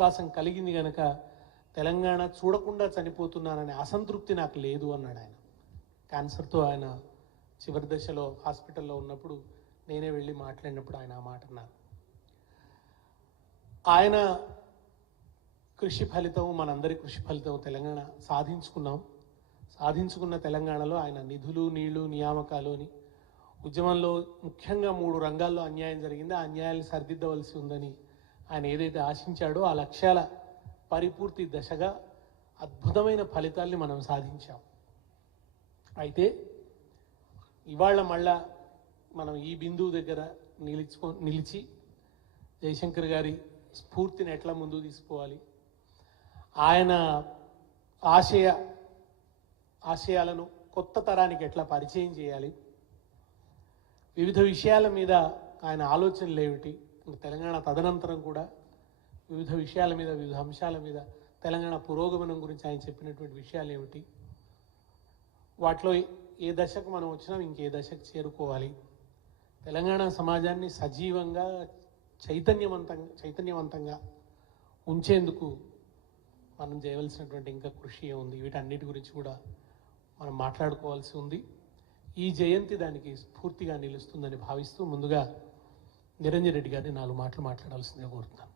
విశ్వాసం కలిగింది కనుక తెలంగాణ చూడకుండా చనిపోతున్నాననే అసంతృప్తి నాకు లేదు అన్నాడు ఆయన. క్యాన్సర్తో ఆయన చివరి దశలో హాస్పిటల్లో ఉన్నప్పుడు నేనే వెళ్ళి మాట్లాడినప్పుడు ఆయన ఆ మాట అన్నారు. ఆయన కృషి ఫలితం, మనందరి కృషి ఫలితం తెలంగాణ సాధించుకున్న తెలంగాణలో ఆయన నిధులు, నీళ్లు, నియామకాలు అని ఉద్యమంలో ముఖ్యంగా 3 రంగాల్లో అన్యాయం జరిగింది. ఆ అన్యాయాన్ని సరిదిద్దవలసి ఉందని ఆయన ఏదైతే ఆశించాడో ఆ లక్ష్యాల పరిపూర్తి దశగా అద్భుతమైన ఫలితాల్ని మనం సాధించాం. అయితే ఇవాళ మళ్ళా మనం ఈ బిందువు దగ్గర నిలిచి జయశంకర్ గారి స్ఫూర్తిని ఎట్లా ముందుకు తీసుకోవాలి, ఆయన ఆశయాలను కొత్త తరానికి ఎట్లా పరిచయం చేయాలి, వివిధ విషయాల మీద ఆయన ఆలోచనలు ఏమిటి, తెలంగాణ తదనంతరం కూడా వివిధ విషయాల మీద, వివిధ అంశాల మీద తెలంగాణ పురోగమనం గురించి ఆయన చెప్పినటువంటి విషయాలు ఏమిటి, వాటిలో ఏ దశకు మనం వచ్చినాం, ఇంకే దశకు చేరుకోవాలి, తెలంగాణ సమాజాన్ని సజీవంగా చైతన్యవంతంగా ఉంచేందుకు మనం చేయవలసినటువంటి ఇంకా కృషి ఉంది. వీటన్నిటి గురించి కూడా మనం మాట్లాడుకోవాల్సి ఉంది. ఈ జయంతి దానికి స్ఫూర్తిగా నిలుస్తుందని భావిస్తూ ముందుగా నిరంజన్ రెడ్డి గారిని 4 మాటలు మాట్లాడాల్సిందిగా కోరుతున్నాను.